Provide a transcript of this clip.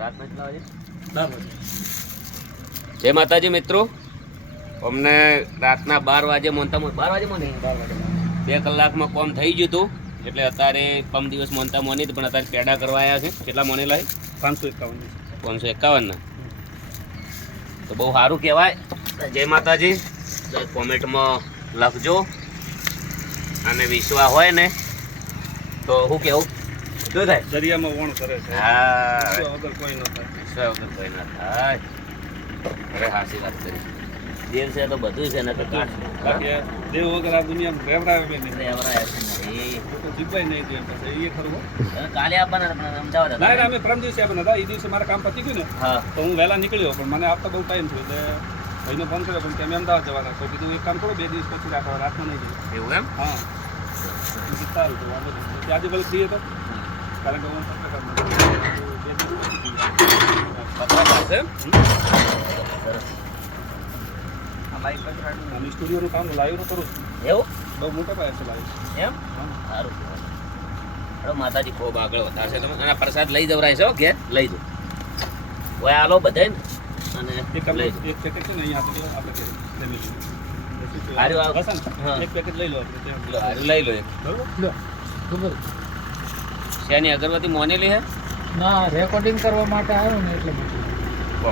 રાતના કેટલા વાગે? 10 વાગે. જય માતાજી મિત્રો, અમને રાતના 12 વાગે મોનતા 12 વાગે મોને 2 કલાકમાં કોમ થઈ ગયું હતું. એટલે અત્યારે પમ દિવસ મોનતા મોની પણ અત્યારે પેડા કરવા આવ્યા છે. કેટલા મોને લાય? 551 ના. તો બહુ સારું કહેવાય. જય માતાજી. કોમેન્ટમાં લખજો અને વિશ્વાસ હોય ને તો શું કેવું શું થાય? દરિયામાં વણ કરે છે. હા, વગર કોઈ ન થાય. વિશ્વાસ વગર કોઈ ના થાય. અરે હાસી વાત કરી. દેવ છે તો બધું છે ને તો બાકી દેવ વગર આ દુનિયામાં રેવરાવે બી નહીં. નહીં. જીવવાય નહીં દે પછી એ ખરું હો. કાલે આપવાના પણ અમદાવાદ હતા. ના અમે પરમ દિવસે આપવાના હતા. એ દિવસે મારા કામ પતી ગયું ને હા તો હું વહેલા નીકળ્યો પણ મને આપતા બહુ ટાઈમ થયો એટલે ભાઈને ફોન કર્યો પણ તમે અમદાવાદ જવાના તો કીધું એક કામ કરો 2 દિવસ પછી રાખવા રાતમાં નહીં જઈએ. એવું એમ? હા સારું તો વાંધો નહીં. આજે ભલે ફ્રી હતો કારણ કે હું પત્રકાર છે એમ? સરસ. અને સ્ટુડિયોનું કામ લાઈવનું કરું છું. એવું? બહુ મોટા પાયે છે લાઈવ. એમ? સારું કહેવાય. હવે માતાજી ખૂબ આગળ વધારશે તમે. અને પ્રસાદ લઈ જવરાય છે ઘેર લઈ જાઓ. ઓય આલો બધાય ને અને એક પેકેટ છે ને અહીંયા આપણે ફેમિલી હારું આવ. હા. એક પેકેટ લઈ લો આપણે હારું લઈ લો એક. બરોબર. શેની અગરબત્તી મોનેલી હે? ના રેકોર્ડિંગ કરવા માટે આવ્યો ને એટલે બહુ